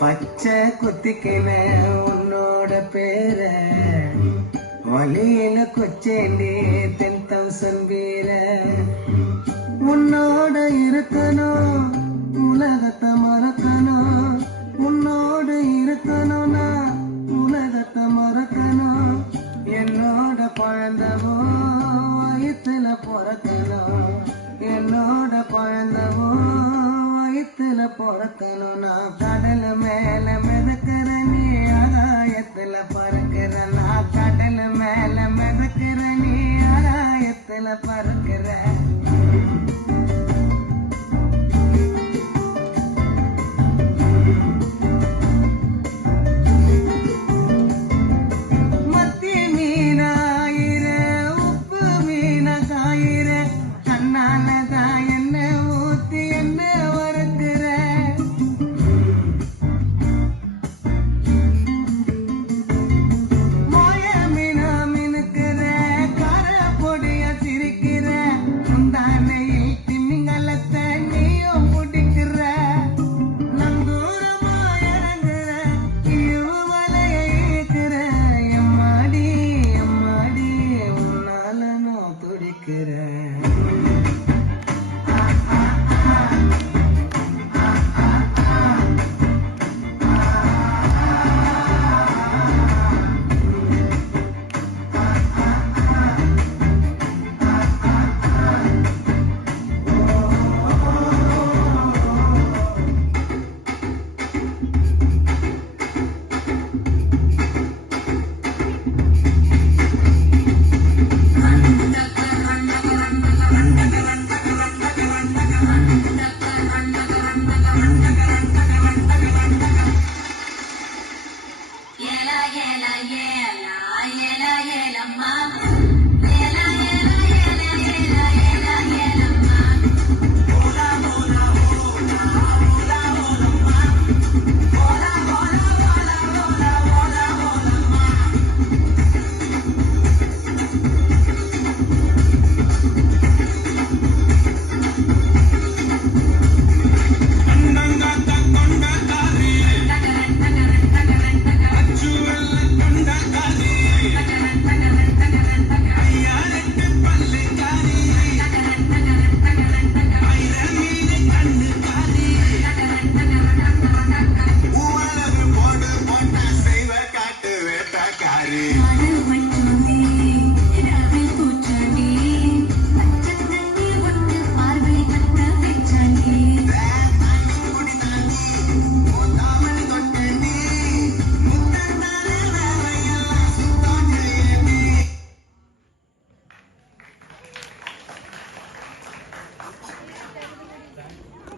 பச்சை குத்திக்கின உன்னோட பேர வழியில கொச்சேண்டி 10,000 வீர உன்னோட இருக்கணும் உலகத்தை மறக்கணும் உன்னோடு இருக்கணும்னா உலகத்தை மறக்கணும் என்னோட குழந்தவோ வயிற்றுல பிறக்கணும் என்னோட குழந்தவோ வயிற்றுல பிறக்கணும் நான் கடல் மேல மிதக்கிற நீ ஆகாயத்துல பறக்கிற நான் கடல் மேல மிதக்கிற நீ ஆகாயத்துல பறக்கிற Manu